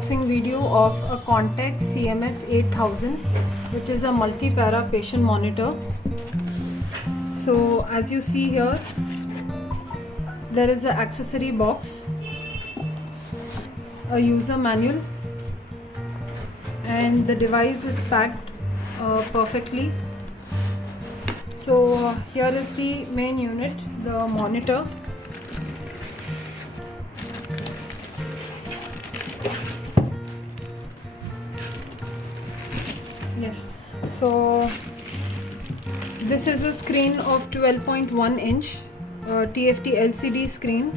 unboxing video of a Contact CMS 8000, which is a multi-para patient monitor. So as you see here, there is an accessory box, a user manual, and the device is packed perfectly. So here is the main unit, the monitor. Yes, so this is a screen of 12.1 inch TFT LCD screen,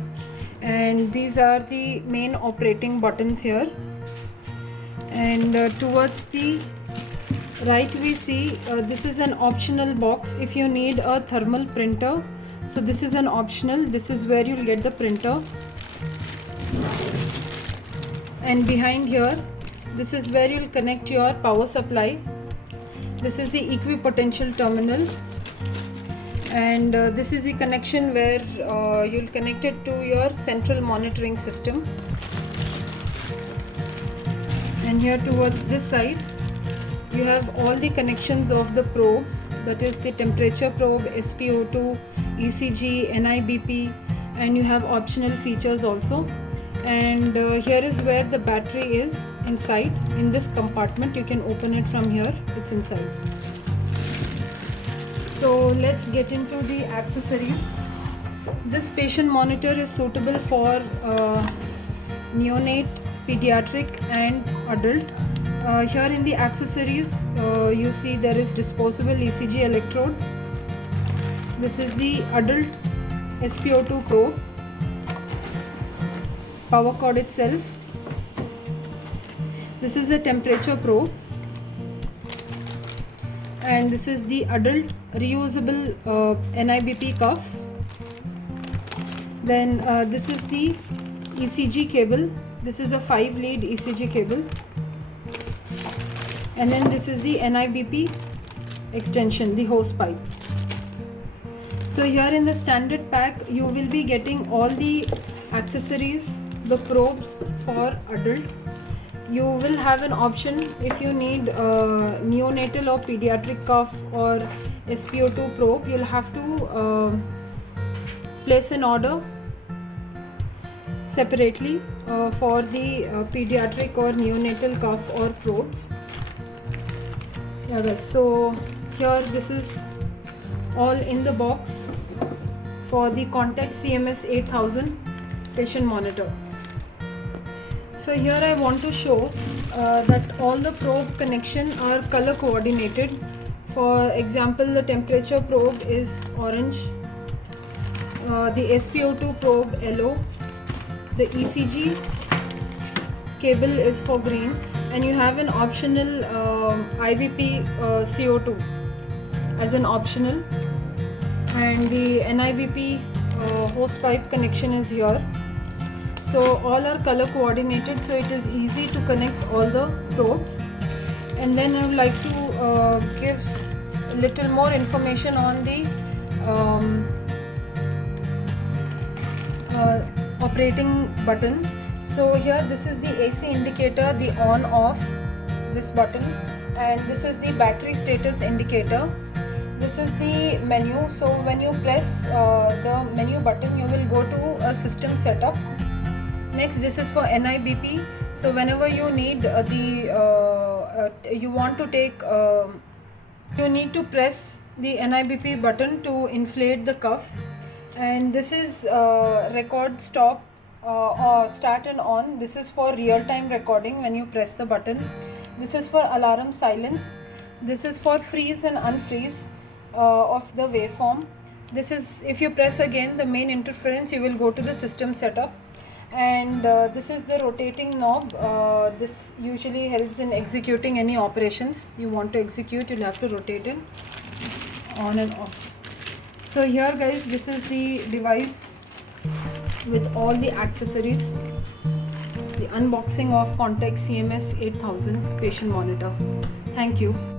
and these are the main operating buttons here. And towards the right we see this is an optional box if you need a thermal printer. So this is an optional, this is where you'll get the printer. And behind here, this is where you'll connect your power supply. This is the equipotential terminal, and this is the connection where you'll connect it to your central monitoring system. And here towards this side, you have all the connections of the probes, that is the temperature probe, SpO2, ECG, NIBP, and you have optional features also. And here is where the battery is inside, in this compartment. You can open it from here, it's inside. So let's get into the accessories. This patient monitor is suitable for neonate, pediatric and adult. Here in the accessories, you see there is disposable ECG electrode. This is the adult SpO2 probe, power cord itself. This is the temperature probe, and this is the adult reusable NIBP cuff. Then this is the ECG cable. This is a 5-lead ECG cable, and then this is the NIBP extension, the hose pipe. So here in the standard pack, you will be getting all the accessories, the probes for adult. You will have an option if you need neonatal or pediatric cuff or SpO2 probe. You'll have to place an order separately for the pediatric or neonatal cuff or probes. Yeah guys, so here this is all in the box for the Contact CMS 8000 patient monitor. So here I want to show that all the probe connection are color coordinated. For example, the temperature probe is orange, the SpO2 probe yellow, the ECG cable is for green, and you have an optional IBP CO2 as an optional, and the NIBP hose pipe connection is here. So all are color coordinated, so it is easy to connect all the probes. And then I would like to give a little more information on the operating button. So here this is the AC indicator, the on off, this button, and this is the battery status indicator. This is the menu. So when you press the menu button, you will go to a system setup. Next, this is for NIBP. So whenever you need you want to take, you need to press the NIBP button to inflate the cuff. And this is record stop or start and on. This is for real-time recording when you press the button. This is for alarm silence. This is for freeze and unfreeze of the waveform. This is, if you press again the main interference, you will go to the system setup. And this is the rotating knob. This usually helps in executing any operations you want to execute. You'll have to rotate it on and off. So here guys, this is the device with all the accessories, the unboxing of Contact CMS 8000 patient monitor. Thank you.